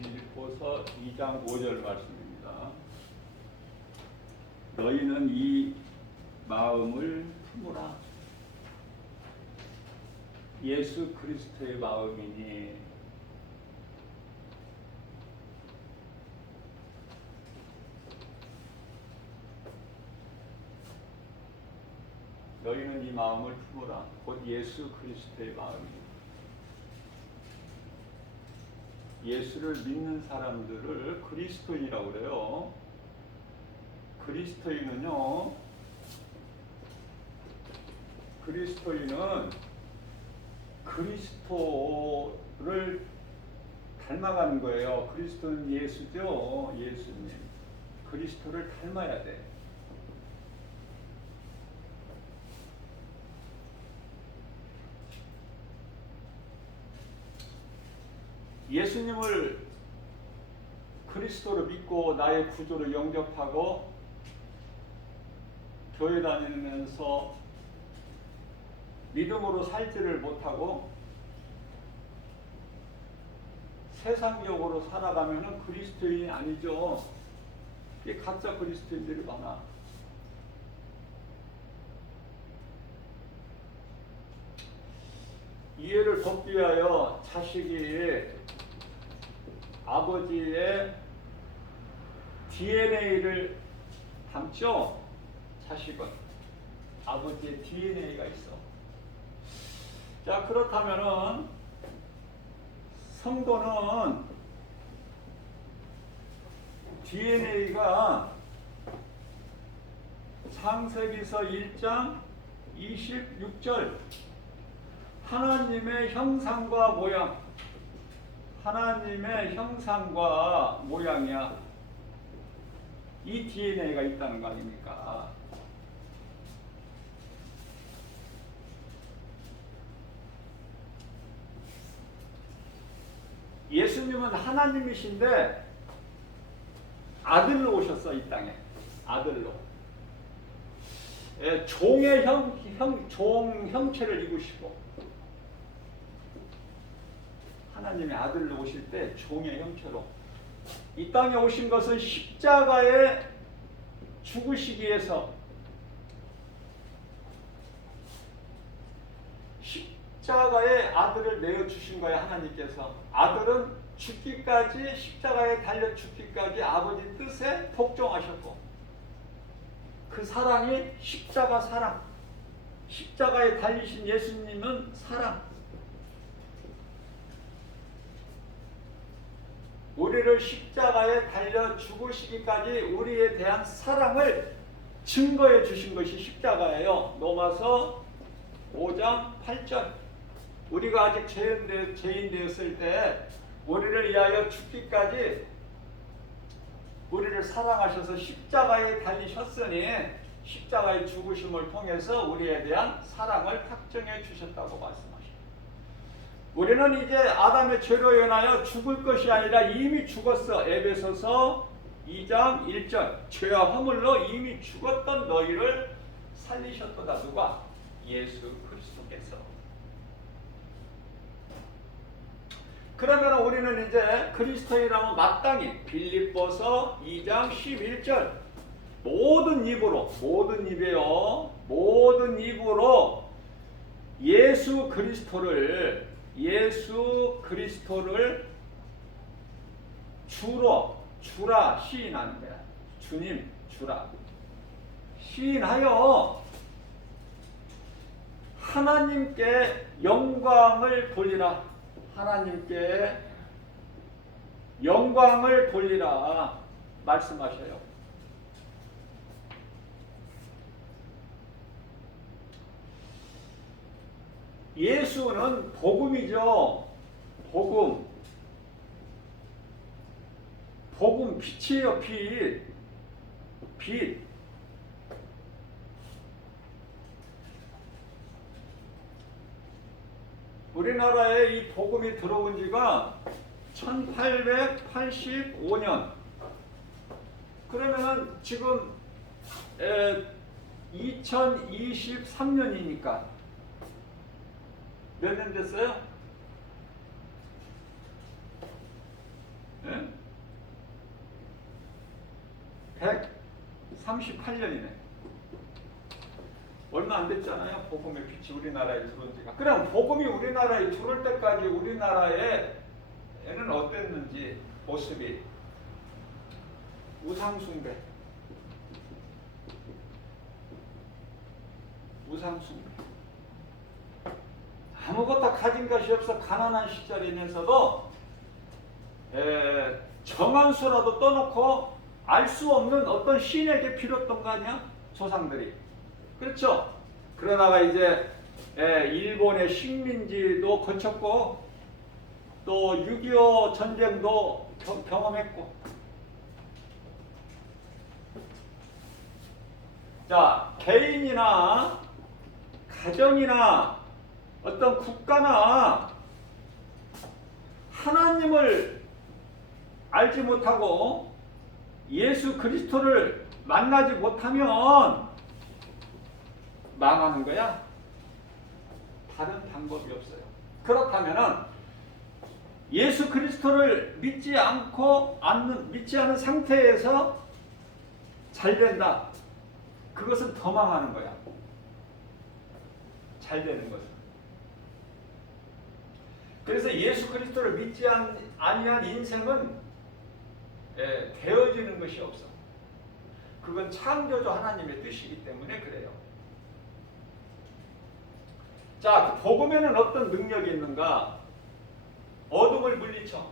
빌립보서 2장 5절 말씀입니다. 너희는 이 마음을 품으라. 예수 그리스도의 마음이니 너희는 이 마음을 품으라. 곧 예수 그리스도의 마음이니 예수를 믿는 사람들을 그리스도인이라고 그래요. 그리스도인은 그리스도를 닮아가는 거예요. 그리스도는 예수죠. 예수님. 그리스도를 닮아야 돼. 예수님을 그리스도로 믿고 나의 구조를 영접하고 교회 다니면서 믿음으로 살지를 못하고 세상적으로 살아가면 그리스도인이 아니죠. 이게 가짜 그리스도인들이 많아. 이해를 돕기 위하여 자식이 아버지의 DNA를 담죠. 자식은 아버지의 DNA가 있어. 자, 그렇다면은 성도는 DNA가 창세기서 1장 26절 하나님의 형상과 모양, 하나님의 형상과 모양이야. 이 DNA가 있다는 거 아닙니까? 예수님은 하나님이신데 아들로 오셨어. 이 땅에 아들로. 종의 종 형체를 입으시고 하나님의 아들로 오실 때 종의 형체로 이 땅에 오신 것은 십자가에 죽으시기 위해서, 십자가에 아들을 내어주신 거예요. 하나님께서. 아들은 죽기까지, 십자가에 달려 죽기까지 아버지 뜻에 복종하셨고, 그 사랑이 십자가 사랑, 십자가에 달리신 예수님은 사랑, 우리를 십자가에 달려 죽으시기까지 우리에 대한 사랑을 증거해 주신 것이 십자가예요. 로마서 5장 8절. 우리가 아직 죄인 되었을 때 우리를 위하여 죽기까지 우리를 사랑하셔서 십자가에 달리셨으니 십자가의 죽으심을 통해서 우리에 대한 사랑을 확증해 주셨다고 말씀하십니다. 우리는 이제 아담의 죄로 인하여 죽을 것이 아니라 이미 죽었어. 에베소서 2장 1절. 죄와 허물로 이미 죽었던 너희를 살리셨도다. 누가? 예수 그리스도께서. 그러면 우리는 이제 그리스도인이라면 마땅히 빌립보서 2장 11절 모든 입으로, 모든 입에요, 모든 입으로 예수 그리스도를 주라 시인하는 거야. 주님 주라 시인하여 하나님께 영광을 돌리라. 하나님께 영광을 돌리라 말씀하셔요. 예수는 복음이죠. 복음 빛이에요. 빛. 우리나라에 이 복음이 들어온 지가 1885년. 그러면은 지금 2023년이니까 몇 년 됐어요? 138년이네. 얼마 안 됐잖아요. 복음의 빛이 우리나라에 들어온 지가. 그럼 복음이 우리나라에 들어올 때까지 우리나라에는 어땠는지 모습이 우상숭배. 아무것도 가진 것이 없어 가난한 시절이면서도 정한수라도 떠놓고 알 수 없는 어떤 신에게 빌었던 거 아니야? 조상들이. 그렇죠? 그러다가 이제 일본의 식민지도 거쳤고 또 6.25 전쟁도 경험했고. 자, 개인이나 가정이나 어떤 국가나 하나님을 알지 못하고 예수 그리스도를 만나지 못하면 망하는 거야. 다른 방법이 없어요. 그렇다면은 예수 그리스도를 믿지 않는 상태에서 잘 된다. 그것은 더 망하는 거야. 잘 되는 것은. 그래서 예수 그리스도를 믿지 아니한 인생은 되어지는 것이 없어. 그건 창조주 하나님의 뜻이기 때문에 그래요. 자, 그 복음에는 어떤 능력이 있는가? 어둠을 물리쳐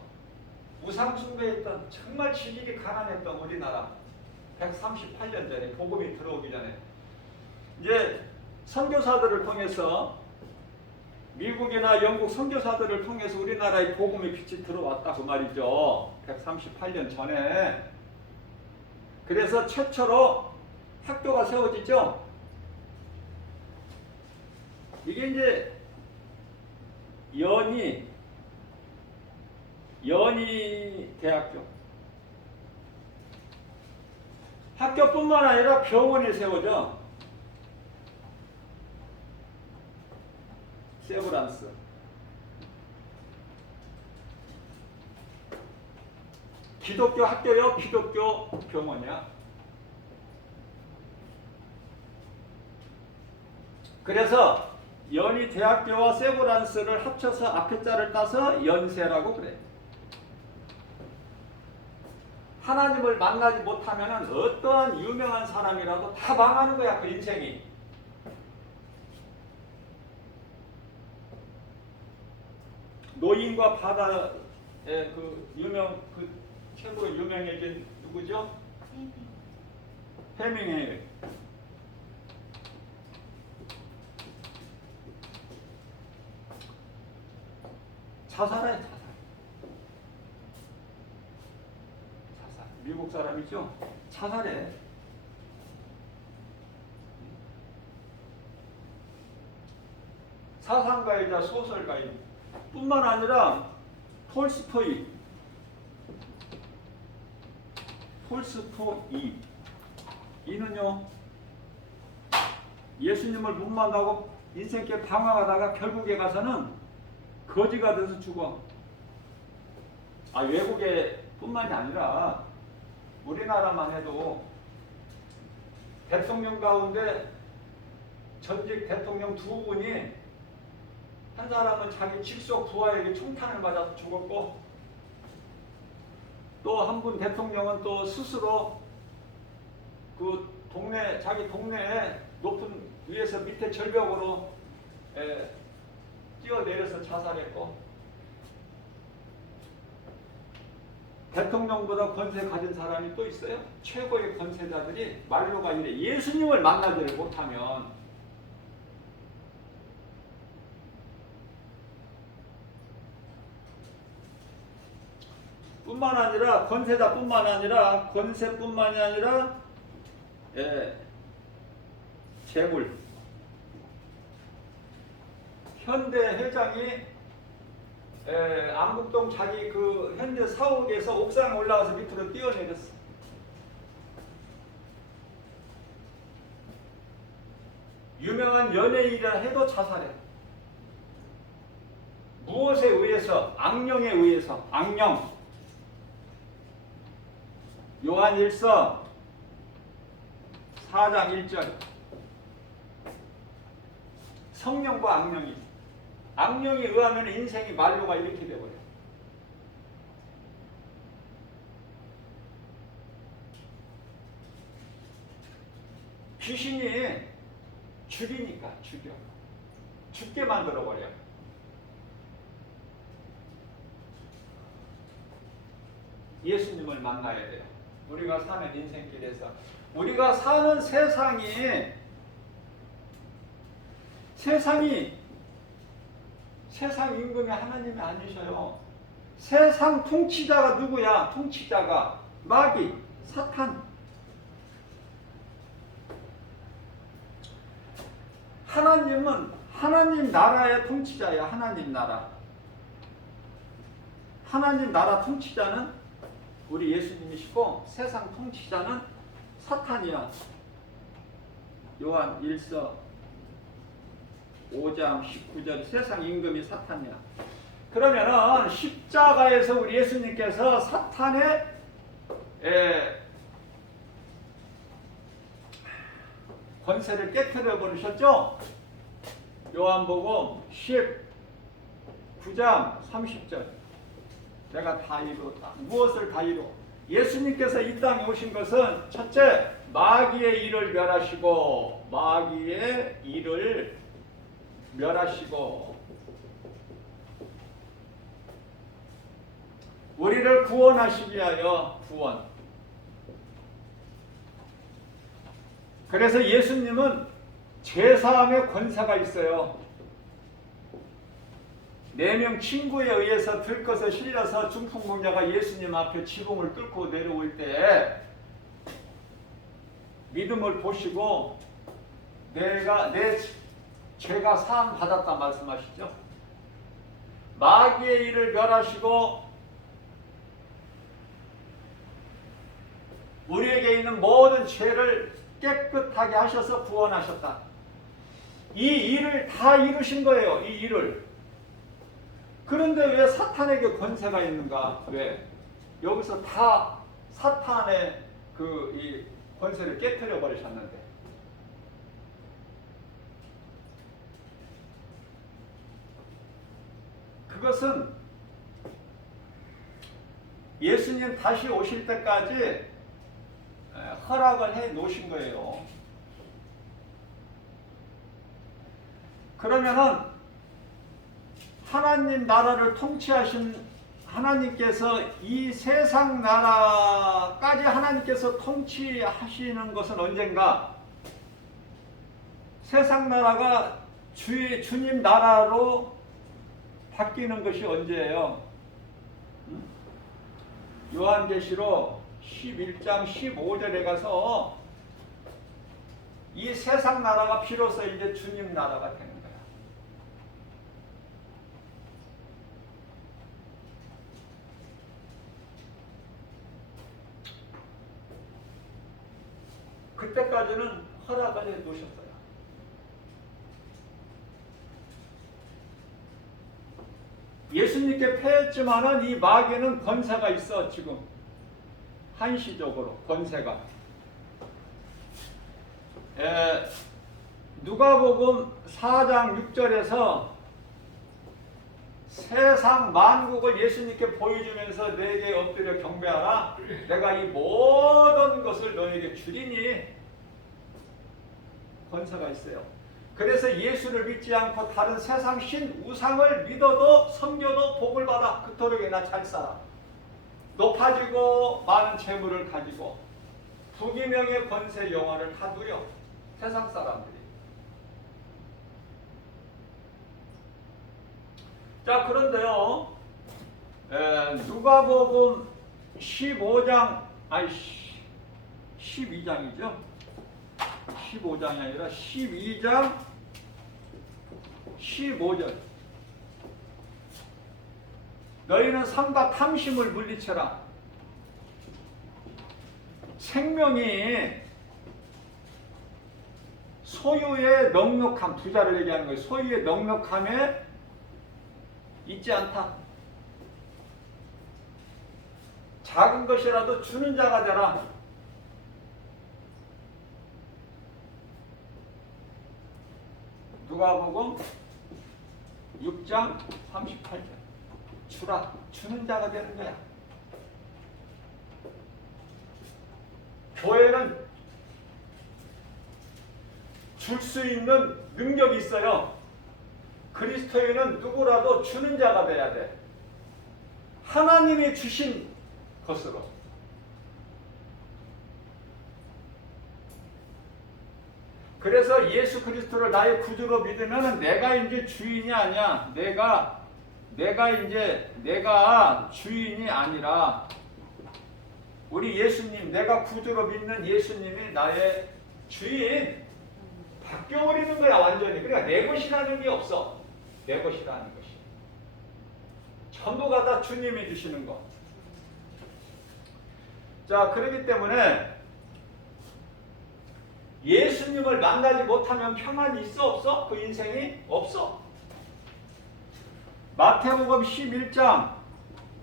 우상숭배했던 정말 지식이 가난했던 우리나라 138년 전에 복음이 들어오기 전에 이제 선교사들을 통해서 미국이나 영국 선교사들을 통해서 우리나라에 복음의 빛이 들어왔다 그 말이죠. 138년 전에. 그래서 최초로 학교가 세워지죠. 이게 이제 연희 대학교. 학교뿐만 아니라 병원이 세워져. 세브란스. 기독교 학교요, 기독교 병원이야. 그래서 연희 대학교와 세브란스를 합쳐서 앞에 자를 따서 연세라고 그래. 하나님을 만나지 못하면 어떠한 유명한 사람이라도 다 망하는 거야, 그 인생이. 노인과 바다의 그 최고의 유명해진 누구죠? 해밍웨이. 자살해, 자살. 미국 사람이죠? 자살해. 사상가이자 소설가인 뿐만 아니라 톨스토이 이는요 예수님을 못 만나고 인생길 방황하다가 결국에 가서는 거지가 돼서 죽어. 외국에 뿐만이 아니라 우리나라만 해도 대통령 가운데 전직 대통령 두 분이 한 사람은 자기 직속 부하에게 총탄을 맞아서 죽었고 또 한 분 대통령은 또 스스로 그 자기 동네에 높은 위에서 밑에 절벽으로 뛰어내려서 자살했고 대통령보다 권세 가진 사람이 또 있어요? 최고의 권세자들이 말로가 이래. 예수님을 만나지를 못하면 권세뿐만이 아니라 재물. 현대 회장이 안국동 자기 그 현대 사옥에서 옥상에 올라가서 밑으로 뛰어내렸어. 유명한 연예인이라 해도 자살해. 무엇에 의해서? 악령에 의해서. 악령. 요한일서 4장 1절. 성령과 악령에 의하면 인생이 말로가 이렇게 되어버려요. 귀신이 죽이니까 죽게 만들어버려요. 예수님을 만나야 돼요. 우리가 사는 인생길에서 우리가 사는 세상 임금이 하나님이 아니셔요. 세상 통치자가 누구야? 통치자가 마귀, 사탄. 하나님은 하나님 나라의 통치자야. 하나님 나라 통치자는 우리 예수님이시고 세상 통치자는 사탄이야. 요한 1서 5장 19절 세상 임금이 사탄이야. 그러면은 십자가에서 우리 예수님께서 사탄의 권세를 깨뜨려 버리셨죠? 요한복음 19장 30절. 내가 다 이루었다. 무엇을 다 이루어? 예수님께서 이 땅에 오신 것은 첫째, 마귀의 일을 멸하시고 우리를 구원하시기 위하여 구원. 그래서 예수님은 죄사함의 권세가 있어요. 4명 친구에 의해서 들것에 실려서 중풍병자가 예수님 앞에 지붕을 뚫고 내려올 때 믿음을 보시고 내 죄가 사함 받았다 말씀하시죠. 마귀의 일을 멸하시고 우리에게 있는 모든 죄를 깨끗하게 하셔서 구원하셨다. 이 일을 다 이루신 거예요. 이 일을. 그런데 왜 사탄에게 권세가 있는가? 왜? 여기서 다 사탄의 이 권세를 깨뜨려 버리셨는데. 그것은 예수님 다시 오실 때까지 허락을 해 놓으신 거예요. 그러면은 하나님 나라를 통치하신 하나님께서 이 세상 나라까지 하나님께서 통치하시는 것은 언젠가? 세상 나라가 주님 나라로 바뀌는 것이 언제예요? 요한계시록 11장 15절에 가서 이 세상 나라가 비로소 이제 주님 나라가 되는 거야. 그때까지는 허락을 해 놓으셨어요. 예수님께 패했지만은 이 마귀는 권세가 있어. 지금 한시적으로 권세가. 누가복음 4장 6절에서 세상 만국을 예수님께 보여주면서 내게 엎드려 경배하라. 내가 이 모든 것을 너에게 주리니 권세가 있어요. 그래서 예수를 믿지 않고 다른 세상 신 우상을 믿어도 섬겨도 복을 받아. 그토록이나 잘 살아. 높아지고 많은 재물을 가지고 부귀명예 권세 영화를 다 누려. 세상 사람들이. 자, 그런데요, 누가복음 15장, 12장이죠. 15장이 아니라 12장 15절. 너희는 삼가 탐심을 물리쳐라. 생명이 소유의 넉넉함, 부자를 얘기하는 거예요. 소유의 넉넉함에 있지 않다. 작은 것이라도 주는 자가 되라. 누가복음 6장 38절. 주라. 주는 자가 되는 거야. 교회는 줄 수 있는 능력이 있어요. 그리스도인은 누구라도 주는 자가 돼야 돼. 하나님이 주신 것으로. 그래서 예수 그리스도를 나의 구주로 믿으면 내가 이제 주인이 아니야. 내가 주인이 아니라 우리 예수님, 내가 구주로 믿는 예수님이 나의 주인. 바뀌어버리는 거야, 완전히. 그러니까 내 것이라는 게 없어. 내 것이라는 것이. 전부가 다 주님이 주시는 거. 자, 그렇기 때문에 예수님을 만나지 못하면 평안이 있어, 없어? 그 인생이 없어. 마태복음 11장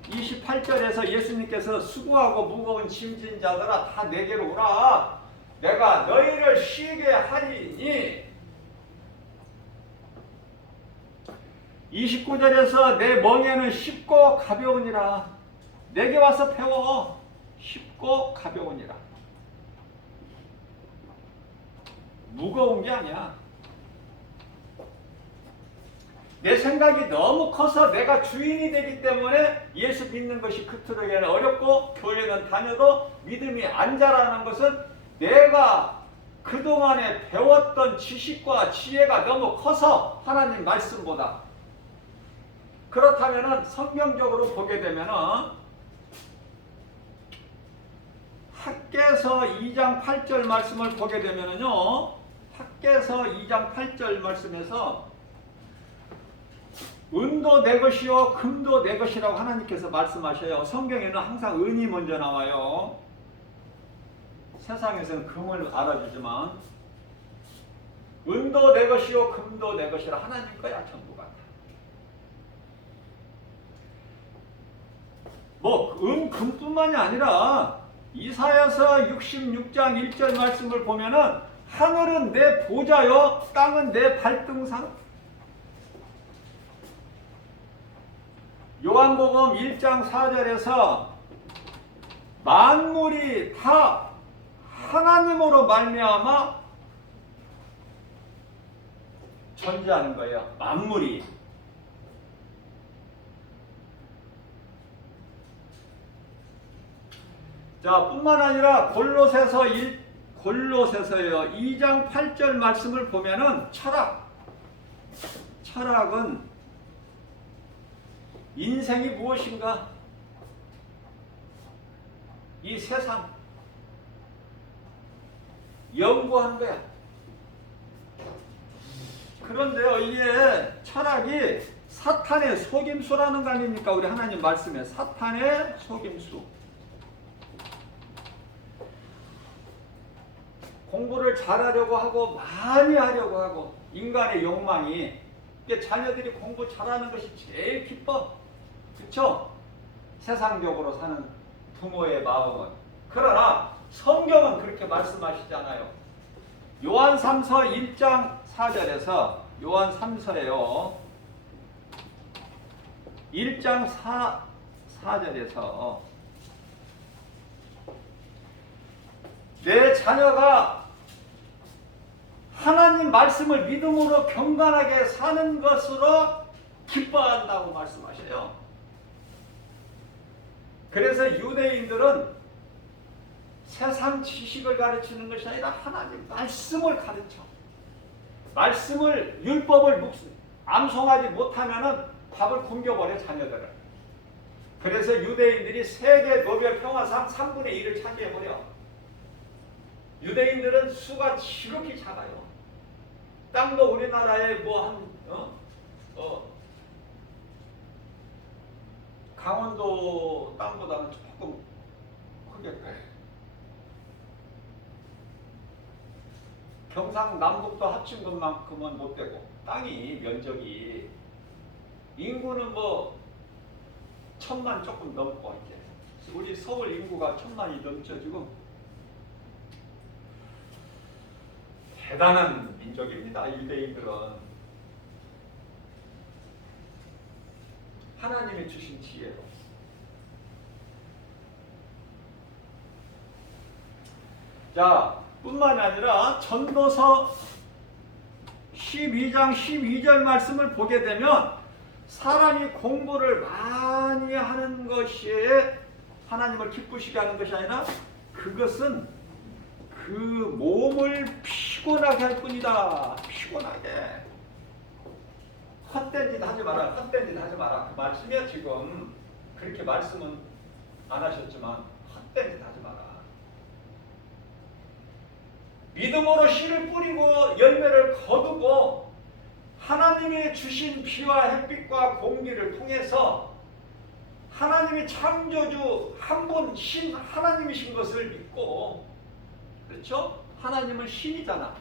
28절에서 예수님께서 수고하고 무거운 짐진 자들아 다 내게로 오라. 내가 너희를 쉬게 하리니. 29절에서 내 멍에는 쉽고 가벼우니라. 내게 와서 배워. 쉽고 가벼우니라. 무거운 게 아니야. 내 생각이 너무 커서 내가 주인이 되기 때문에 예수 믿는 것이 그토록에는 어렵고 교회는 다녀도 믿음이 안 자라는 것은 내가 그동안에 배웠던 지식과 지혜가 너무 커서 하나님 말씀보다. 그렇다면 성경적으로 보게 되면 학개서 2장 8절 말씀을 보게 되면요, 학개서 2장 8절 말씀에서 은도 내 것이요 금도 내 것이라고 하나님께서 말씀하셔요. 성경에는 항상 은이 먼저 나와요. 세상에서는 금을 알아주지만 은도 내 것이요 금도 내 것이라. 하나님 거야 전부가. 은, 금뿐만이 아니라 이사야서 66장 1절 말씀을 보면은 하늘은 내 보좌요 땅은 내 발등상. 요한복음 1장 4절에서 만물이 다 하나님으로 말미암아 존재하는 거예요. 만물이. 자, 뿐만 아니라 골로새서요 2장 8절 말씀을 보면은 철학은 인생이 무엇인가? 이 세상 연구하는 거야. 그런데요, 이게 철학이 사탄의 속임수라는 거 아닙니까? 우리 하나님 말씀에 사탄의 속임수. 공부를 잘하려고 하고 많이 하려고 하고 인간의 욕망이, 자녀들이 공부 잘하는 것이 제일 기뻐. 그렇죠? 세상적으로 사는 부모의 마음은. 그러나 성경은 그렇게 말씀하시잖아요. 요한 3서 1장 4절에서 요한 3서에요. 1장 4절에서 내 자녀가 하나님 말씀을 믿음으로 경건하게 사는 것으로 기뻐한다고 말씀하셔요. 그래서 유대인들은 세상 지식을 가르치는 것이 아니라 하나님 말씀을 가르쳐. 말씀을, 율법을 암송하지 못하면 밥을 굶겨버려, 자녀들을. 그래서 유대인들이 세계 노벨 평화상 3분의 1을 차지해버려. 유대인들은 수가 지극히 작아요. 땅도 우리나라에 강원도 땅보다는 조금 크게 커요. 경상남북도 합친 것만큼은 못 되고, 땅이 면적이 인구는 1000만 조금 넘고 이제 우리 서울 인구가 1000만이 넘죠 지금. 대단한 민족입니다. 유대인들은. 하나님이 주신 지혜로. 자, 뿐만 아니라 전도서 12장 12절 말씀을 보게 되면 사람이 공부를 많이 하는 것이 하나님을 기쁘시게 하는 것이 아니라 그것은 그 몸을 피곤하게 할 뿐이다. 피곤하게. 헛된 짓 하지 마라. 헛된 짓 하지 마라. 그 말씀이야 지금. 그렇게 말씀은 안 하셨지만 헛된 짓 하지 마라. 믿음으로 씨를 뿌리고 열매를 거두고 하나님이 주신 비와 햇빛과 공기를 통해서 하나님이 창조주 한 분 신 하나님이신 것을 믿고, 그렇죠? 하나님은 신이잖아.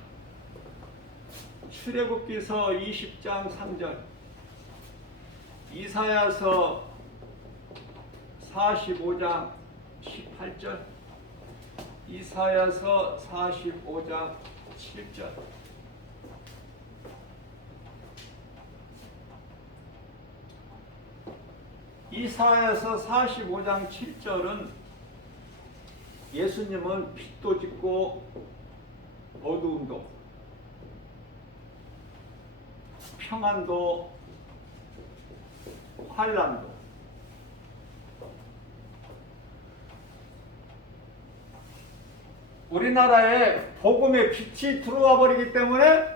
출애굽기서 20장 3절, 이사야서 45장 18절, 이사야서 45장 7절. 이사야서 45장 7절은 예수님은 빛도 짓고 어두움도 평안도 환난도 우리나라에 복음의 빛이 들어와 버리기 때문에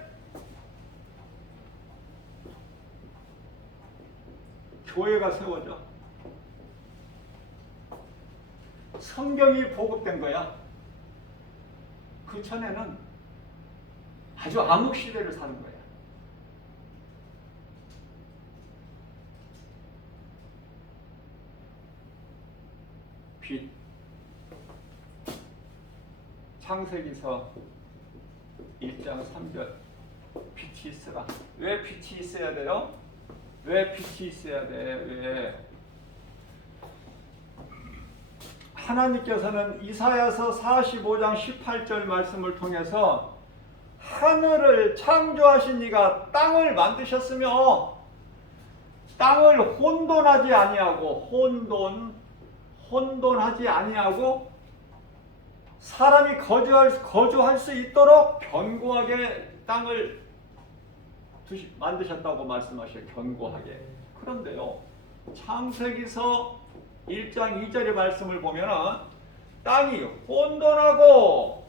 교회가 세워져. 성경이 보급된 거야. 그 전에는 아주 암흑 시대를 사는 거야. 빛. 창세기서 1장 3절. 빛이 있으라. 왜 빛이 있어야 돼요? 왜 빛이 있어야 돼? 왜? 하나님께서는 이사야서 45장 18절 말씀을 통해서 하늘을 창조하신 이가 땅을 만드셨으며 땅을 혼돈하지 아니하고 혼돈하지 아니하고 사람이 거주할 수 있도록 견고하게 땅을 만드셨다고 말씀하셔요. 견고하게. 그런데요, 창세기서 1장 2절의 말씀을 보면 땅이 혼돈하고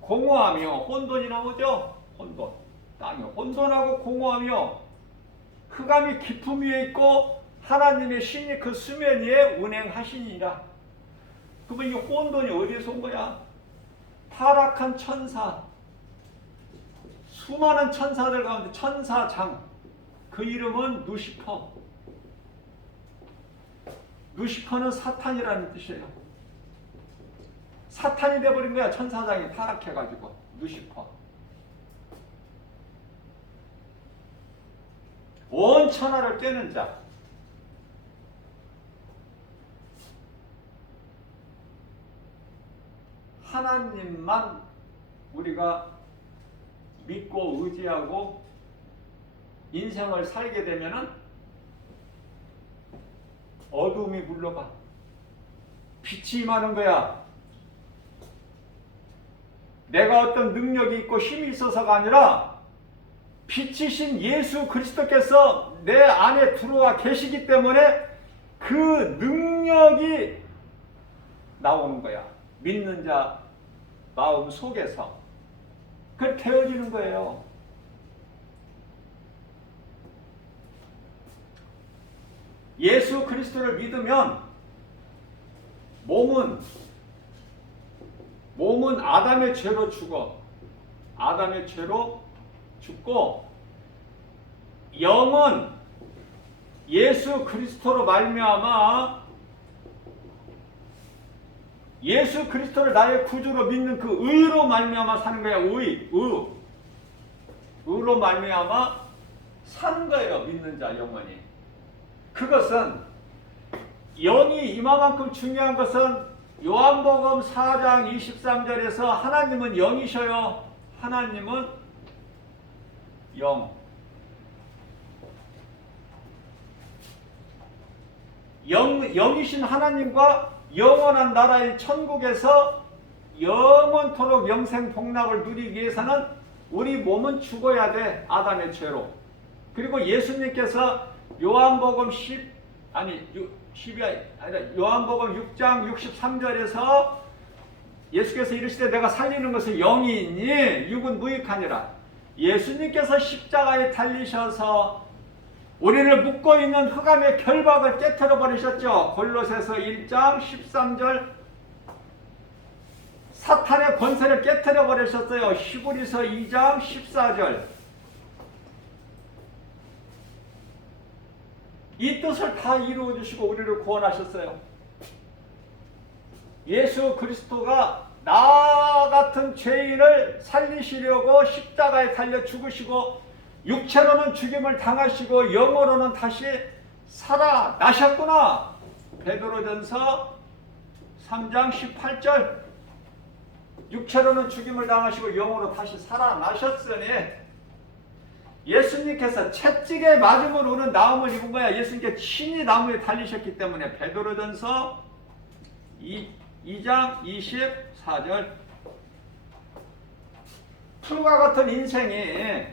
공허하며, 혼돈이 나오죠? 혼돈. 땅이 혼돈하고 공허하며 흑암이 깊음 위에 있고 하나님의 신이 그 수면 위에 운행하시니라. 그러면 이 혼돈이 어디에서 온 거야? 타락한 천사, 수많은 천사들 가운데 천사장, 그 이름은 루시퍼. 루시퍼는 사탄이라는 뜻이에요. 사탄이 되어버린 거야. 천사장이 타락해가지고. 루시퍼. 온 천하를 꿰는 자. 하나님만 우리가 믿고 의지하고 인생을 살게 되면은 어둠이 물러가. 빛이 임하는 거야. 내가 어떤 능력이 있고 힘이 있어서가 아니라 빛이신 예수 그리스도께서 내 안에 들어와 계시기 때문에 그 능력이 나오는 거야. 믿는 자 마음 속에서. 그게 되어지는 거예요. 예수 그리스도를 믿으면 몸은 아담의 죄로 죽어. 아담의 죄로 죽고 영은 예수 그리스도로 말미암아 예수 그리스도를 나의 구주로 믿는 그 의로 말미암아 사는 거야. 의로 말미암아 사는 거예요. 믿는 자 영원히. 그것은 영이 이만큼 중요한 것은 요한복음 4장 23절에서 하나님은 영이셔요. 하나님은 영. 영이신 하나님과 영원한 나라의 천국에서 영원토록 영생 복락을 누리기 위해서는 우리 몸은 죽어야 돼. 아담의 죄로. 그리고 예수님께서 요한복음 10이 아니라 요한복음 6장 63절에서 예수께서 이르시되 내가 살리는 것은 영이 있니 육은 무익하니라. 예수님께서 십자가에 달리셔서 우리를 묶고 있는 흑암의 결박을 깨트려 버리셨죠. 골로새서 1장 13절 사탄의 권세를 깨트려 버리셨어요. 히브리서 2장 14절 이 뜻을 다 이루어 주시고 우리를 구원하셨어요. 예수 그리스도가 나 같은 죄인을 살리시려고 십자가에 달려 죽으시고 육체로는 죽임을 당하시고 영으로는 다시 살아나셨구나. 베드로전서 3장 18절 육체로는 죽임을 당하시고 영으로 다시 살아나셨으니 예수님께서 채찍에 맞음으로 오는 나음을 입은 거야. 예수님께 친히 나무에 달리셨기 때문에. 베드로전서 2장 24절 풀과 같은 인생이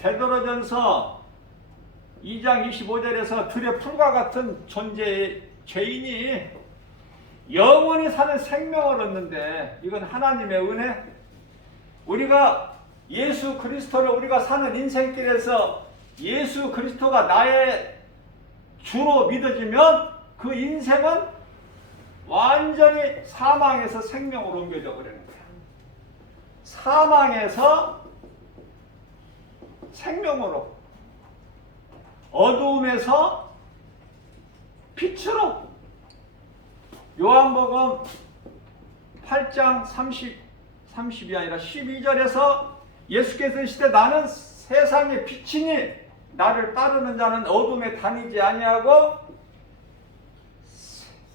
베드로전서 2장 25절에서 들의 풀과 같은 존재의 죄인이 영원히 사는 생명을 얻는데 이건 하나님의 은혜. 우리가 예수 그리스도를 우리가 사는 인생길에서 예수 그리스도가 나의 주로 믿어지면 그 인생은 완전히 사망에서 생명으로 옮겨져 버리는 거야. 사망에서 생명으로, 어두움에서 빛으로. 요한복음 8장 30이 아니라 12절에서 예수께서 이르시되 나는 세상의 빛이니 나를 따르는 자는 어둠에 다니지 아니하고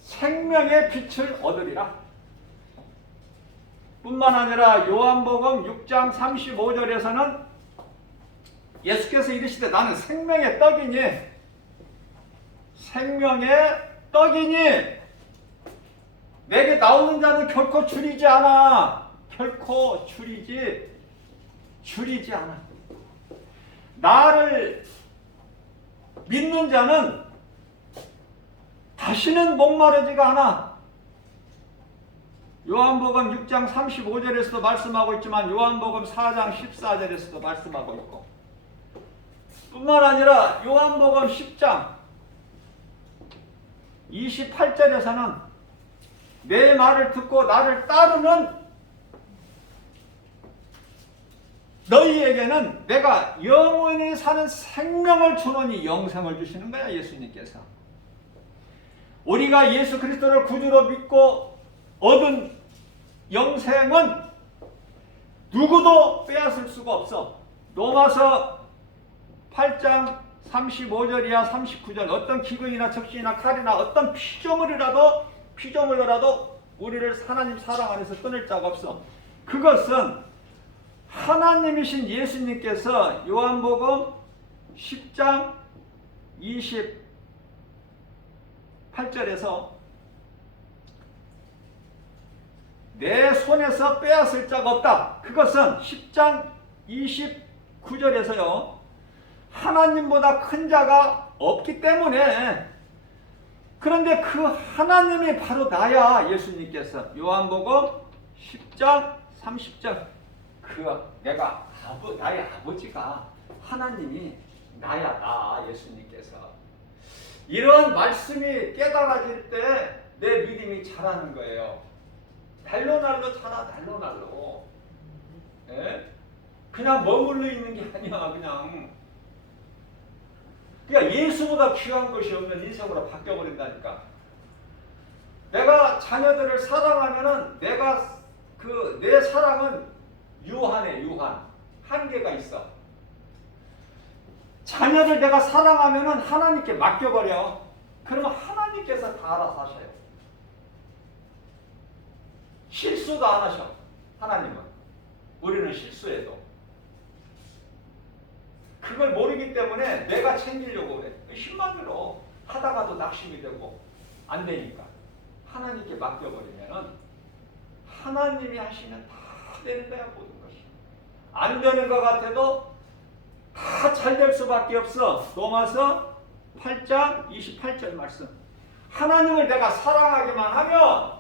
생명의 빛을 얻으리라. 뿐만 아니라 요한복음 6장 35절에서는 예수께서 이르시되 나는 생명의 떡이니 내게 나오는 자는 결코 줄이지 않아. 결코 줄이지 않아. 나를 믿는 자는 다시는 목마르지가 않아. 요한복음 6장 35절에서도 말씀하고 있지만 요한복음 4장 14절에서도 말씀하고 있고 뿐만 아니라 요한복음 10장 28절에서는 내 말을 듣고 나를 따르는 너희에게는 내가 영원히 사는 생명을 주노니 영생을 주시는 거야. 예수님께서. 우리가 예수 그리스도를 구주로 믿고 얻은 영생은 누구도 빼앗을 수가 없어. 로마서 8장 35절이야 39절 어떤 기근이나 적신이나 칼이나 어떤 피조물이라도 우리를 하나님 사랑 안에서 끊을 자가 없어. 그것은 하나님이신 예수님께서 요한복음 10장 28절에서 내 손에서 빼앗을 자가 없다. 그것은 10장 29절에서요. 하나님보다 큰 자가 없기 때문에. 그런데 그 하나님이 바로 나야. 예수님께서 요한복음 10장 30절 나의 아버지가 하나님이 나야. 나 예수님께서. 이런 말씀이 깨달아질 때 내 믿음이 자라는 거예요. 날로 자라. 날로. 예? 그냥 머물러 있는 게 아니야. 그러니까 예수보다 귀한 것이 없는 인생으로 바뀌어버린다니까. 내가 자녀들을 사랑하면은 내 사랑은 유한. 한계가 있어. 자녀를 내가 사랑하면은 하나님께 맡겨버려. 그러면 하나님께서 다 알아서 하셔요. 실수도 안 하셔. 하나님은. 우리는 실수해도. 그걸 모르기 때문에 내가 챙기려고 그래. 힘만 들어. 하다가도 낙심이 되고 안 되니까. 하나님께 맡겨버리면은 하나님이 하시면 다 되는 거야, 모든 것이. 안 되는 것 같아도 다 잘 될 수밖에 없어. 로마서 8장 28절 말씀. 하나님을 내가 사랑하기만 하면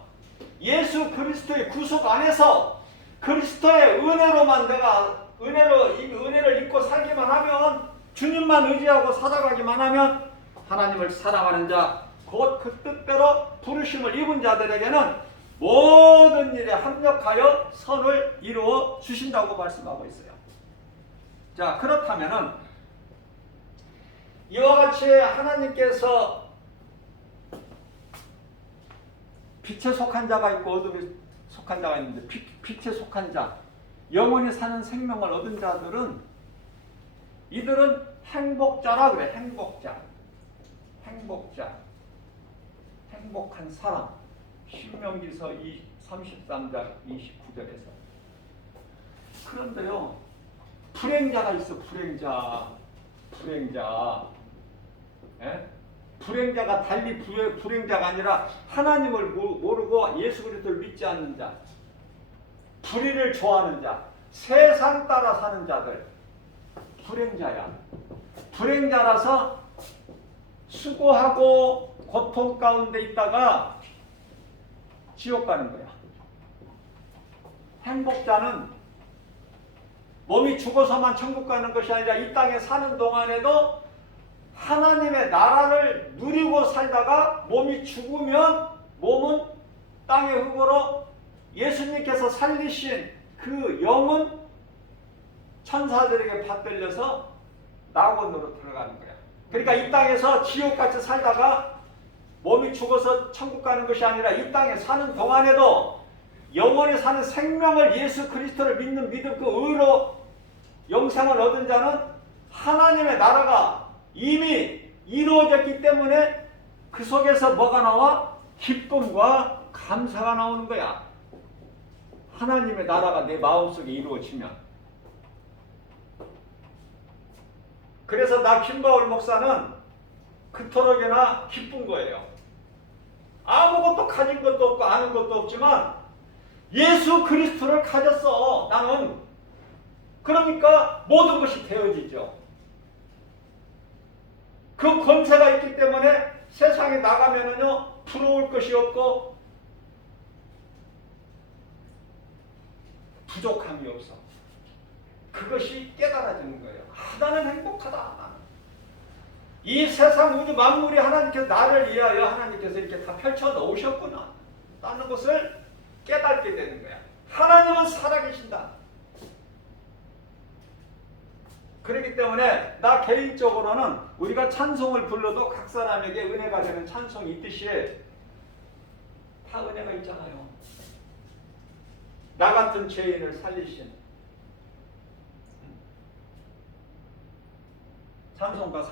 예수 그리스도의 구속 안에서 그리스도의 은혜로만 내가 은혜를 입고 살기만 하면, 주님만 의지하고 살아가기만 하면 하나님을 사랑하는 자, 곧 그 뜻대로 부르심을 입은 자들에게는 모든 일에 합력하여 선을 이루어 주신다고 말씀하고 있어요. 자, 그렇다면은 이와 같이 하나님께서 빛에 속한 자가 있고 어둠에 속한 자가 있는데, 빛에 속한 자, 영원히 사는 생명을 얻은 자들은, 이들은 행복자라 그래. 행복자, 행복한 사람. 신명기서 33장 29절에서. 그런데요, 불행자가 있어. 불행자. 예? 불행자가 달리 불행자가 아니라 하나님을 모르고 예수 그리스도를 믿지 않는 자, 불의를 좋아하는 자, 세상 따라 사는 자들, 불행자야. 불행자라서 수고하고 고통 가운데 있다가 지옥 가는 거야. 행복자는 몸이 죽어서만 천국 가는 것이 아니라 이 땅에 사는 동안에도 하나님의 나라를 누리고 살다가 몸이 죽으면 몸은 땅의 흙으로 예수님께서 살리신 그 영은 천사들에게 받들려서 낙원으로 들어가는 거야. 그러니까 이 땅에서 지옥같이 살다가 몸이 죽어서 천국 가는 것이 아니라 이 땅에 사는 동안에도 영원히 사는 생명을, 예수 그리스도를 믿는 믿음, 그 의로 영생을 얻은 자는 하나님의 나라가 이미 이루어졌기 때문에 그 속에서 뭐가 나와? 기쁨과 감사가 나오는 거야. 하나님의 나라가 내 마음속에 이루어지면. 그래서 나 김바울 목사는 그토록이나 기쁜 거예요. 아무것도 가진 것도 없고 아는 것도 없지만 예수 그리스도를 가졌어, 나는. 그러니까 모든 것이 되어지죠. 그 권세가 있기 때문에 세상에 나가면은요, 부러울 것이 없고 부족함이 없어. 그것이 깨달아지는 거예요. 나는 행복하다. 이 세상 우주 만물이 하나님께서 나를 위하여 하나님께서 이렇게 다 펼쳐 놓으셨구나 라는 것을 깨닫게 되는 거야. 하나님은 살아계신다. 그렇기 때문에 나 개인적으로는 우리가 찬송을 불러도 각 사람에게 은혜가 되는 찬송이 있듯이 다 은혜가 있잖아요. 나 같은 죄인을 살리신 찬송가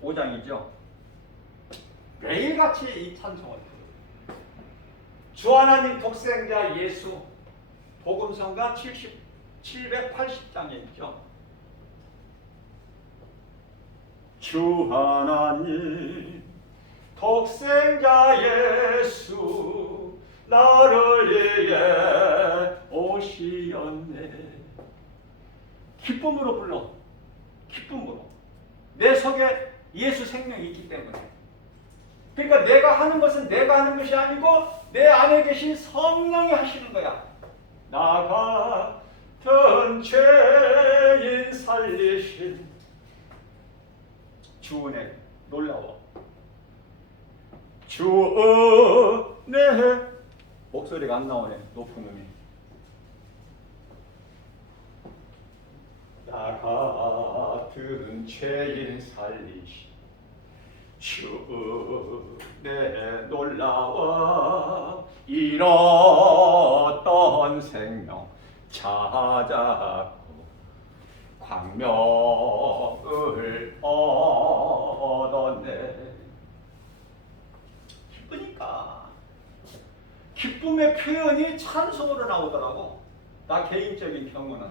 305장이죠. 매일같이 이 찬송을 부르고, 주 하나님 독생자 예수, 복음성가 780장에 있죠. 주 하나님 독생자 예수, 나를 위해 오시었네. 기쁨으로 불러. 기쁨으로. 내 속에 예수 생명이 있기 때문에. 그러니까 내가 하는 것은 내가 하는 것이 아니고 내 안에 계신 성령이 하시는 거야. 나 같은 죄인 살리신 주 은혜 놀라워. 주 은혜. 목소리가 안 나오네, 높은 음이. 나 같은 죄인 살리신 주 은혜 놀라워. 잃었던 생명 찾았고 광명을 얻었네. 기쁨의 표현이 찬송으로 나오더라고. 나 개인적인 경우는.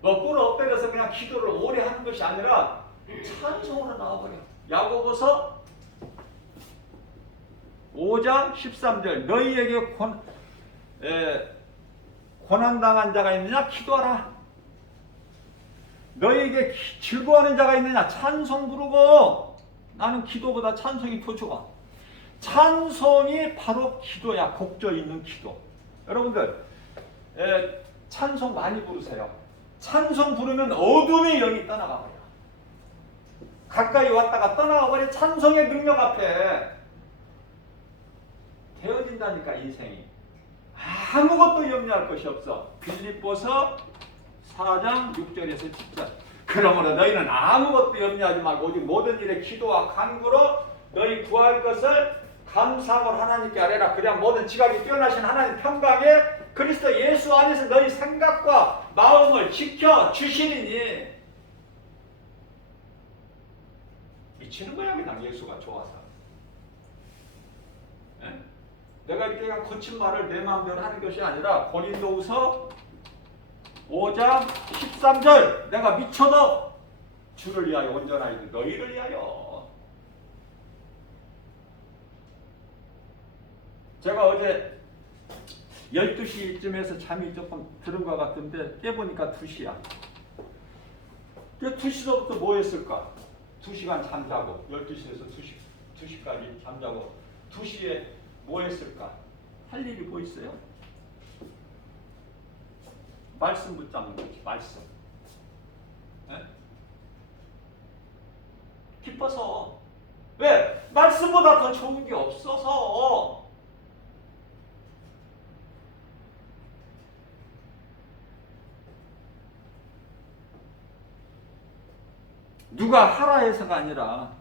뭐 꿀을 엎드려서 그냥 기도를 오래 하는 것이 아니라 찬송으로 나와버려. 야고보서 5장 13절 너희에게 고난당한 자가 있느냐? 기도하라. 너희에게 즐거워하는 자가 있느냐? 찬송 부르고. 나는 기도보다 찬송이 더 좋아. 찬송이 바로 기도야. 곡조 있는 기도. 여러분들 찬송 많이 부르세요. 찬송 부르면 어둠의 영이 떠나가 버려. 가까이 왔다가 떠나가 버려. 찬송의 능력 앞에 되어진다니까. 인생이 아무것도 염려할 것이 없어. 빌립보서 4장 6절에서 10절 그러므로 너희는 아무것도 염려하지 말고 오직 모든 일에 기도와 간구로 너희 구할 것을 감사함으로 하나님께 아뢰라. 그냥 모든 지각이 뛰어나신 하나님 평강에 그리스도 예수 안에서 너희 생각과 마음을 지켜 주시리니. 미치는 거야 그냥 예수가 좋아서. 에? 내가 이렇게 그냥 거친 말을 내 마음대로 하는 것이 아니라 고린도후서 5장 13절 내가 미쳐도 주를 위하여 온전하여도 너희를 위하여. 제가 어제 12시쯤에서 잠이 조금 들은 것 같은데 깨보니까 2시야. 2시서부터 뭐 했을까? 2시간 잠자고 12시에서 2시까지 잠자고 2시에 뭐 했을까? 할 일이 뭐 있어요? 말씀 붙잡는 거지. 말씀. 네? 기뻐서. 왜? 말씀보다 더 좋은 게 없어서. 누가 하라 해서가 아니라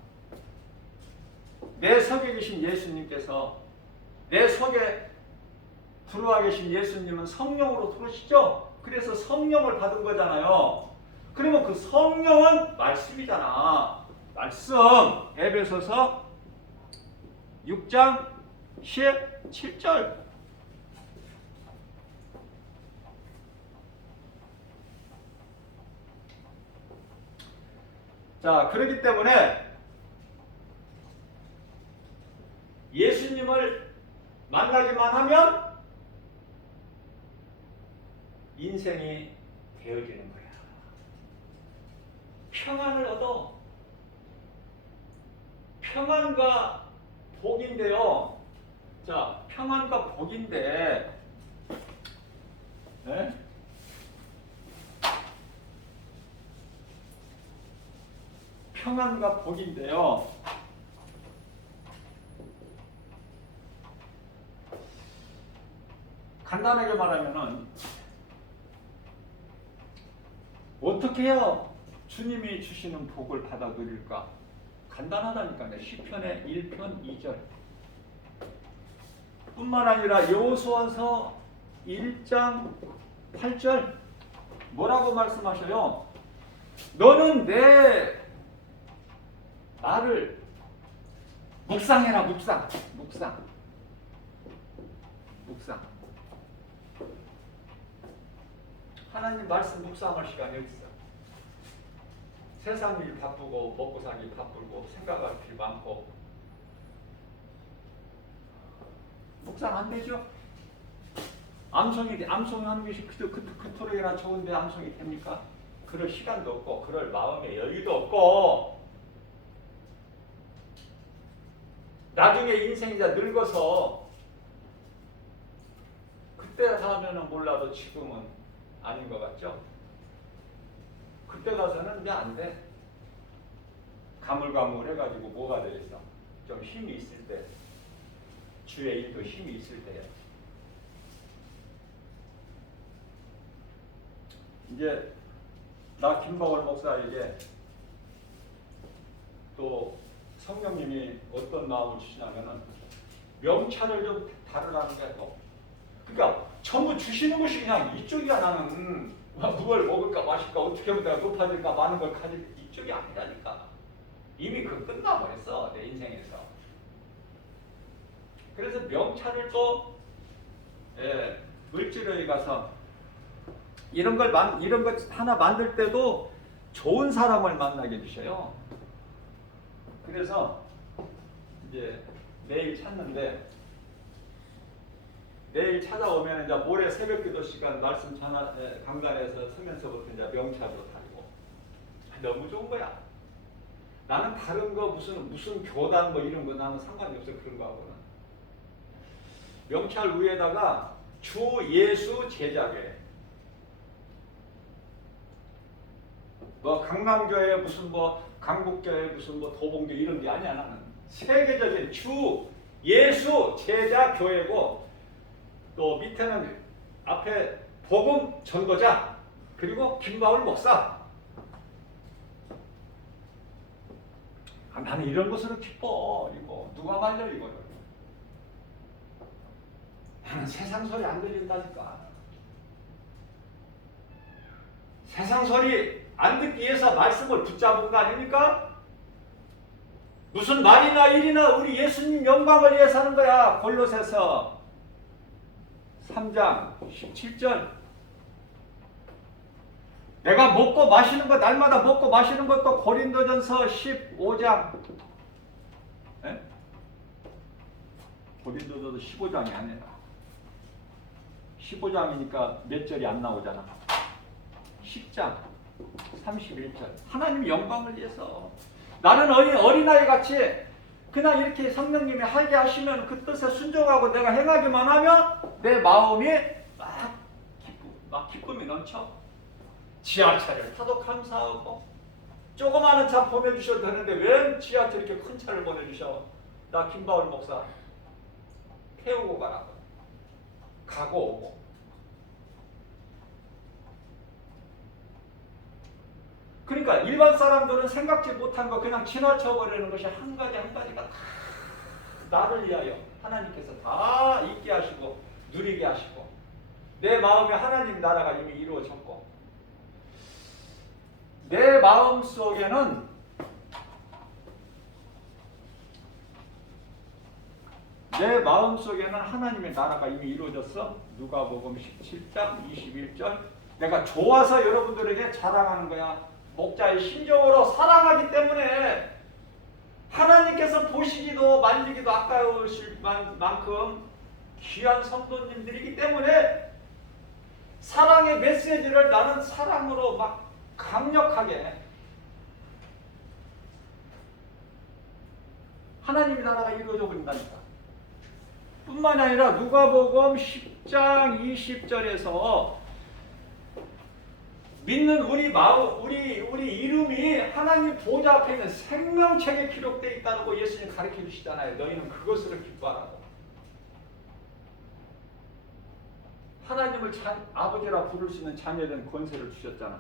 내 속에 계신 예수님께서, 내 속에 들어와 계신 예수님은 성령으로 들어오시죠? 그래서 성령을 받은 거잖아요. 그러면 그 성령은 말씀이잖아. 말씀. 에베소서 6장 17절. 자, 그렇기 때문에 예수님을 만나기만 하면 인생이 되어지는 거야. 평안을 얻어. 평안과 복인데요. 자, 평안과 복인데, 네? 평안과 복인데요. 간단하게 말하면은 어떻게 해야 주님이 주시는 복을 받아 누릴까? 간단하다니까요. 시편의 1편 2절 뿐만 아니라 여호수아서 1장 8절 뭐라고 말씀하셔요? 너는 내 나를 묵상해라. 묵상. 하나님 말씀 묵상할 시간이 어딨어? 세상 일 바쁘고 먹고 살기 바쁘고 생각할 게 많고 묵상 안 되죠? 암송이 하는 것이 그토록이나 좋은데 암송이 됩니까? 그럴 시간도 없고 그럴 마음의 여유도 없고 나중에 인생이 다 늙어서 그때 하면은 몰라도 지금은 아닌 것 같죠? 그때 가서는 이제 안 돼. 가물가물해가지고 뭐가 되겠어? 좀 힘이 있을 때, 주의 일도 힘이 있을 때요. 이제 나 김박월 목사에게 또 성령님이 어떤 마음을 주시냐면은 명찰을 좀 다루라는 게 또. 그러니까 전부 주시는 것이 그냥 이쪽이야. 나는 무엇을 먹을까 마실까 어떻게 하면 내가 높아질까 많은 걸 가질 이쪽이 아니라니까. 이미 그 끝나버렸어 내 인생에서. 그래서 명찰을 또 을지로에 가서 이런 걸 하나 만들 때도 좋은 사람을 만나게 해주셔요. 그래서 이제 내일 찾는데, 내일 찾아오면 이제 모레 새벽기도 시간 말씀 강단에서 서면서부터 이제 명찰로 다니고, 너무 좋은 거야. 나는 다른 거 무슨 교단 뭐 이런 거 나는 상관이 없어. 그런 거하고는. 명찰 위에다가 주 예수 제자교회, 뭐 강남교회 무슨 뭐 강북교회 무슨 뭐 도봉교 이런 게 아니야. 나는 세계적인 주 예수 제자 교회고, 또 밑에는 앞에 복음 전도자, 그리고 김바울 목사. 나는 이런 것으로 기뻐. 이거 누가 말려 이거를. 나는 세상 소리 안 들린다니까. 세상 소리 안 듣기 위해서 말씀을 붙잡은 거 아닙니까? 무슨 말이나 일이나 우리 예수님 영광을 위해서 하는 거야. 골로새서 3장 17절. 내가 먹고 마시는 것, 날마다 먹고 마시는 것도 고린도전서 15장. 에? 고린도전서 15장이 아니라 15장이니까 몇 절이 안 나오잖아. 10장 31절. 하나님 영광을 위해서. 나는 어린아이 같이 그냥 이렇게 성령님이 하게 하시면 그 뜻에 순종하고 내가 행하기만 하면 내 마음이 막 기쁨이 넘쳐. 지하철을 타도 감사하고, 조그마한 차 보내주셔도 되는데 왜 지하철 이렇게 큰 차를 보내주셔? 나 김바울 목사 태우고 가라고. 가고 오고. 그러니까 일반 사람들은 생각지 못한 거 그냥 지나쳐버리는 것이 한 가지 한 가지가 다 나를 위하여 하나님께서 다 있게 하시고 누리게 하시고, 내 마음에 하나님 나라가 이미 이루어졌고, 내 마음 속에는 하나님의 나라가 이미 이루어졌어. 누가복음 17장 21절. 내가 좋아서 여러분들에게 자랑하는 거야. 목자의 심정으로 사랑하기 때문에, 하나님께서 보시기도 만지기도 아까우실 만큼 귀한 성도님들이기 때문에 사랑의 메시지를 나는 사랑으로 막 강력하게, 하나님의 나라가 이루어져 버린다니까. 뿐만 아니라 누가복음 10장 20절에서 믿는 우리 마음, 우리 이름이 하나님 보좌 앞에 있는 생명책에 기록되어 있다고 예수님 가르쳐 주시잖아요. 너희는 그것으로 기뻐하라고. 하나님을 아버지라 부를 수 있는 자녀된 권세를 주셨잖아.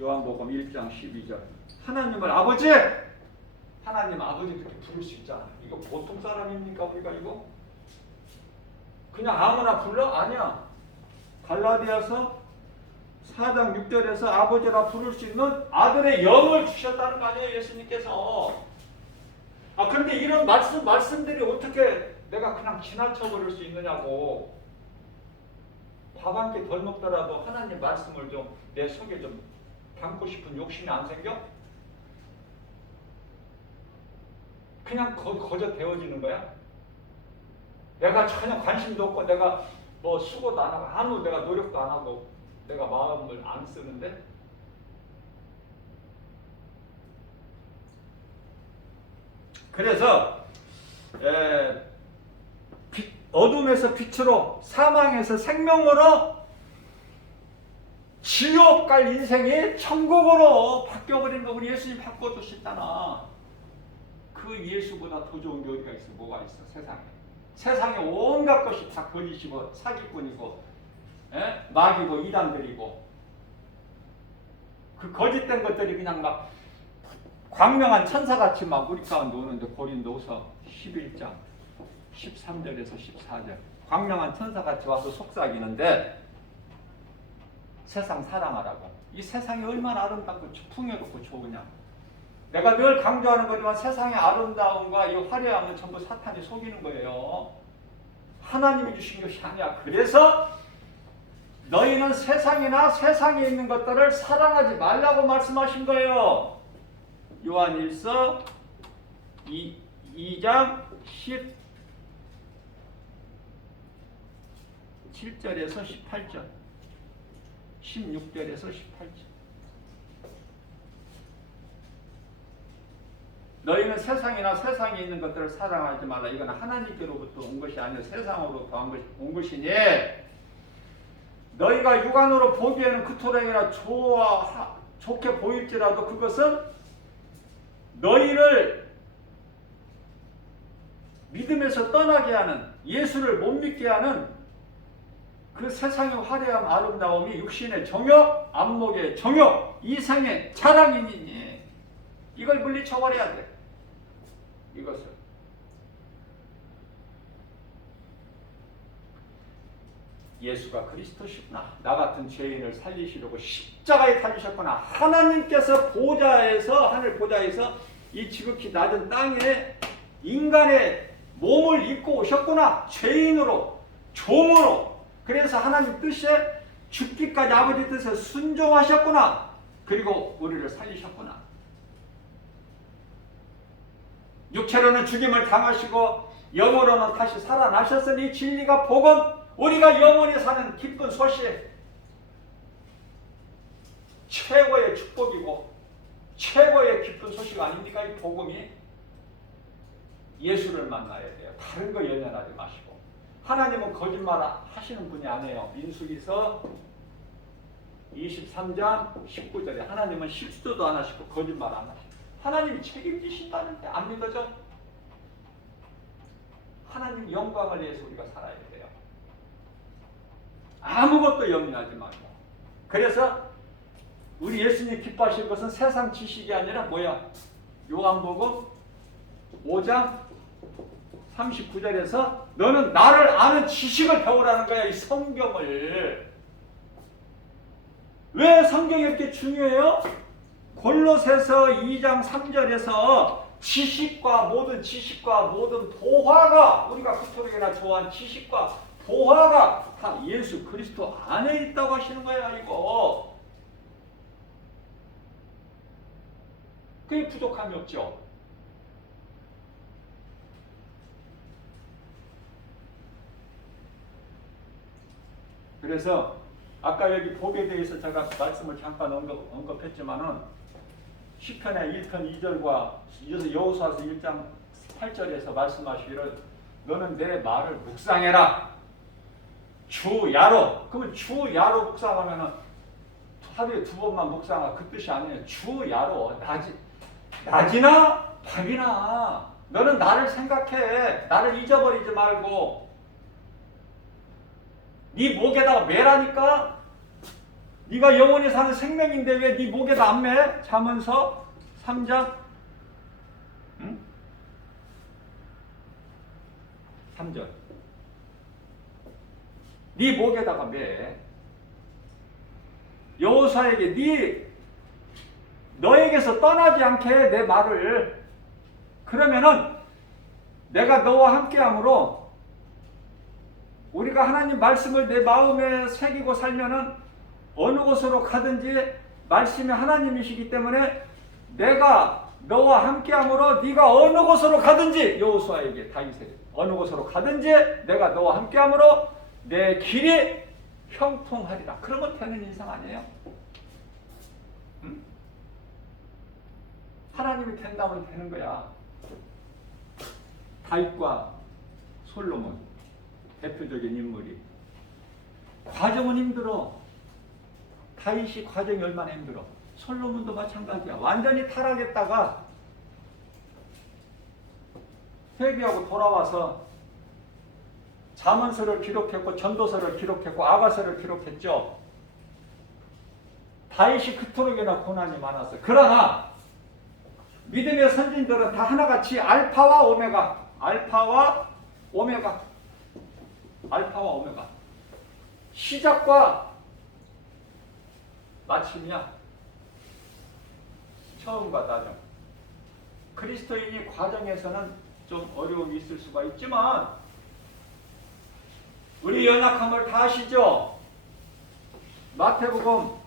요한복음 1장 12절. 하나님을 아버지! 하나님 아버지 그렇게 부를 수 있잖아. 이거 보통 사람입니까 우리가 이거? 그냥 아무나 불러? 아니야. 갈라디아서 4장 6절에서 아버지라 부를 수 있는 아들의 영을 주셨다는 거 아니에요, 예수님께서. 그런데 이런 말씀들이 어떻게 내가 그냥 지나쳐 버릴 수 있느냐고. 밥 한 끼 덜 먹더라도 하나님 말씀을 좀 내 속에 좀 담고 싶은 욕심이 안 생겨? 그냥 거저 되어지는 거야? 내가 전혀 관심도 없고, 내가 뭐 수고도 안 하고, 아무 내가 노력도 안 하고, 내가 마음을 안 쓰는데? 그래서 어둠에서 빛으로, 사망에서 생명으로, 지옥 갈 인생이 천국으로 바뀌어버린 거 우리 예수님 바꿔주셨잖아. 그 예수보다 더 좋은 게 어디가 있어? 뭐가 있어? 세상에. 세상에 온갖 것이 다 거짓이고 사기꾼이고 마귀고 이단들이고, 그 거짓된 것들이 그냥 막 광명한 천사같이 막 우리 가운데 오는데, 고린도후서 11장 13절에서 14절. 광명한 천사같이 와서 속삭이는데 세상 사랑하라고. 이 세상이 얼마나 아름답고 풍요롭고 좋으냐. 내가 늘 강조하는 거지만 세상의 아름다움과 이 화려함은 전부 사탄이 속이는 거예요. 하나님이 주신 것이 아니야. 그래서 너희는 세상이나 세상에 있는 것들을 사랑하지 말라고 말씀하신 거예요. 요한일서 2장 17절에서 18절, 16절에서 18절. 너희는 세상이나 세상에 있는 것들을 사랑하지 말라. 이건 하나님께로부터 온 것이 아니라 세상으로부터 온 것이니 너희가 육안으로 보기에는 그토록이나 좋게 보일지라도 그것은 너희를 믿음에서 떠나게 하는, 예수를 못 믿게 하는 그 세상의 화려함 아름다움이 육신의 정욕, 안목의 정욕, 이생의 자랑이니 이걸 물리쳐버려야 돼. 이것을 예수가 그리스도시구나, 나 같은 죄인을 살리시려고 십자가에 달리셨구나, 하나님께서 보좌에서, 하늘 보좌에서 이 지극히 낮은 땅에 인간의 몸을 입고 오셨구나, 죄인으로, 종으로. 그래서 하나님 뜻에 죽기까지 아버지 뜻에 순종하셨구나. 그리고 우리를 살리셨구나. 육체로는 죽임을 당하시고 영으로는 다시 살아나셨으니 진리가 복음, 우리가 영원히 사는 기쁜 소식, 최고의 축복이고 최고의 기쁜 소식 아닙니까? 이 복음이. 예수를 만나야 돼요. 다른 거 연연하지 마시고. 하나님은 거짓말 하시는 분이 아니에요. 민수기서 23장 19절에 하나님은 실수도 안 하시고 거짓말 안 하시고, 하나님이 책임지신다는데 안 믿어져? 하나님 영광을 위해서 우리가 살아야 돼요. 아무것도 염려하지 말고. 그래서 우리 예수님 기뻐하실 것은 세상 지식이 아니라 뭐야? 요한복음 5장 39절에서 너는 나를 아는 지식을 배우라는 거야. 이 성경을. 왜 성경이 이렇게 중요해요? 골로새서 2장 3절에서 지식과 모든 보화가, 우리가 그토록이나 좋아하는 지식과 보화가 다 예수 그리스도 안에 있다고 하시는 거야. 이거 그게 부족함이 없죠. 그래서 아까 여기 복에 대해서 제가 말씀을 잠깐 언급했지만은 시편의 1편 2절과 여호수아서 1장 8절에서 말씀하시기를 너는 내 말을 묵상해라. 주야로. 그러면 주야로 묵상하면은 하루에 2번만 묵상하, 그 뜻이 아니에요. 주야로. 낮이나 밤이나 너는 나를 생각해. 나를 잊어버리지 말고. 네 목에다가 매라니까. 네가 영원히 사는 생명인데 왜 네 목에다 안 매? 잠언서 3장 3절. 네 목에다가 매. 여호수아에게 너에게서 떠나지 않게 해, 내 말을. 그러면은 내가 너와 함께함으로 우리가 하나님 말씀을 내 마음에 새기고 살면은 어느 곳으로 가든지 말씀이 하나님이시기 때문에 내가 너와 함께함으로 네가 어느 곳으로 가든지, 여호수아에게 다윗에게 어느 곳으로 가든지 내가 너와 함께함으로 내 길이 형통하리라. 그러면 되는 인상 아니에요? 응? 하나님이 된다면 되는 거야. 다윗과 솔로몬 대표적인 인물이. 과정은 힘들어. 다윗이 과정이 얼마나 힘들어. 솔로몬도 마찬가지야. 완전히 타락했다가 회개하고 돌아와서 잠언서를 기록했고 전도서를 기록했고 아가서를 기록했죠. 다윗이 그토록이나 고난이 많았어. 그러나 믿음의 선진들은 다 하나같이 알파와 오메가, 알파와 오메가, 알파와 오메가, 시작과 마침이야. 처음과 나중. 그리스도인이 과정에서는 좀 어려움이 있을 수가 있지만 우리 연약함을 다 아시죠? 마태복음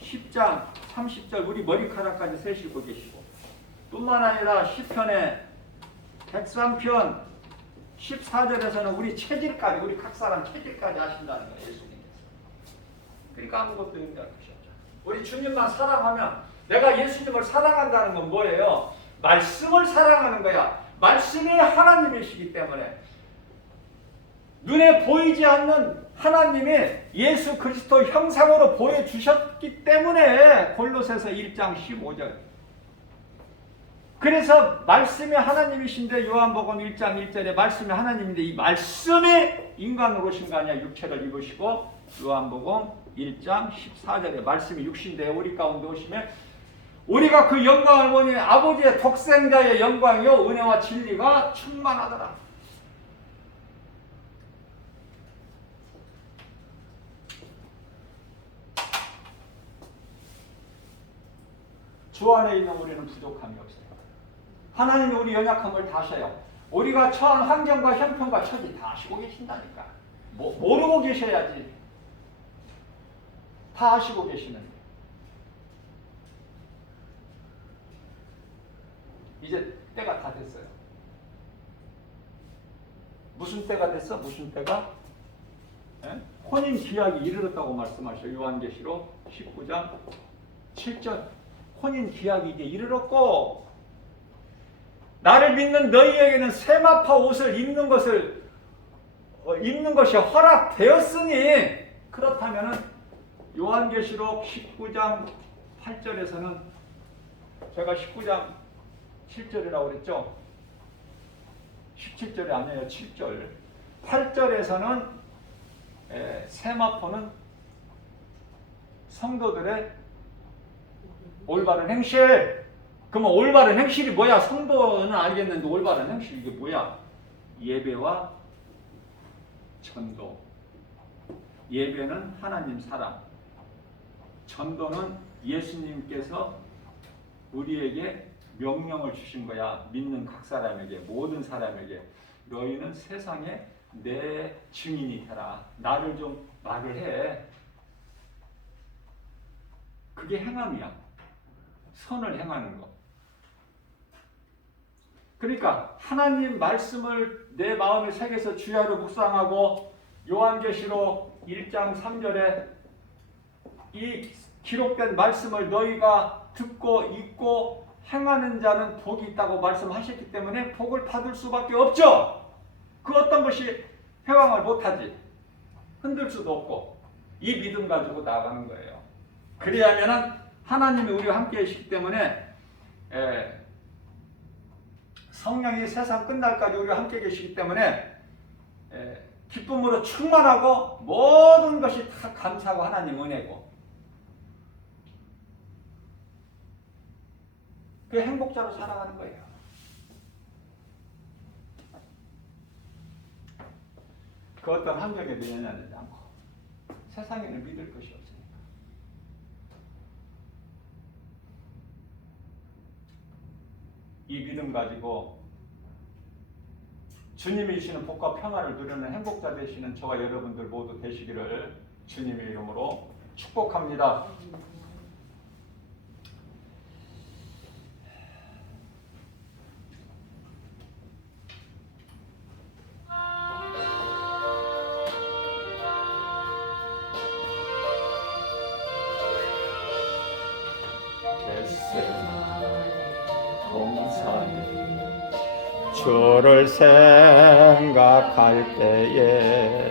10장 30절 우리 머리카락까지 세시고 계시고 뿐만 아니라 시편의 103편 14절에서는 우리 체질까지 우리 각 사람 체질까지 아신다는 거예요. 예수님께서. 그러니까 아무것도 힘들 것이 없죠. 우리 주님만 사랑하면 내가 예수님을 사랑한다는 건 뭐예요? 말씀을 사랑하는 거야. 말씀이 하나님이시기 때문에 눈에 보이지 않는 하나님이 예수 그리스도 형상으로 보여주셨기 때문에 골로새서 1장 15절 그래서 말씀이 하나님이신데 요한복음 1장 1절에 말씀이 하나님인데 이 말씀이 인간으로 오신 거 아니야. 육체를 입으시고 요한복음 1장 14절에 말씀이 육신되어 우리 가운데 오시면 우리가 그 영광을 보니 아버지의 독생자의 영광이요 은혜와 진리가 충만하더라. 주 안에 있는 우리는 부족함이 없어요. 하나님이 우리 연약함을 다 아셔요. 우리가 처한 환경과 형편과 처지 다 아시고 계신다니까. 모르고 계셔야지. 다 아시고 계시는데. 이제 때가 다 됐어요. 무슨 때가 됐어? 무슨 때가? 예? 혼인 기약이 이르렀다고 말씀하셔요. 요한계시록 19장 7절. 혼인 기약이 이제 이르렀고 나를 믿는 너희에게는 세마파 옷을 입는 것이 허락되었으니 그렇다면은 요한계시록 19장 8절에서는 제가 19장 7절이라고 그랬죠. 17절이 아니에요. 7절. 8절에서는 세마포는 성도들의 올바른 행실. 그러면 올바른 행실이 뭐야? 성도는 알겠는데 올바른 행실 이게 뭐야? 예배와 전도. 예배는 하나님 사랑. 전도는 예수님께서 우리에게 명령을 주신 거야. 믿는 각 사람에게, 모든 사람에게. 너희는 세상에 내 증인이 되라. 나를 좀 말을 해. 그게 행함이야. 선을 행하는 거. 그러니까 하나님 말씀을 내 마음에 새겨서 주야로 묵상하고 요한계시록 1장 3절에 이 기록된 말씀을 너희가 듣고 읽고 행하는 자는 복이 있다고 말씀하셨기 때문에 복을 받을 수밖에 없죠. 그 어떤 것이 회방을 못하지. 흔들 수도 없고 이 믿음 가지고 나아가는 거예요. 그래야면은 하나님이 우리와 함께 계시기 때문에 성령이 세상 끝날까지 우리와 함께 계시기 때문에 기쁨으로 충만하고 모든 것이 다 감사하고 하나님 은혜고 그 행복자로 살아가는 거예요. 그 어떤 환경에도 연연하지 않고 세상에는 믿을 것이 없으니까. 이 믿음 가지고 주님이 주시는 복과 평화를 누리는 행복자 되시는 저와 여러분들 모두 되시기를 주님의 이름으로 축복합니다. 주를 생각할 때에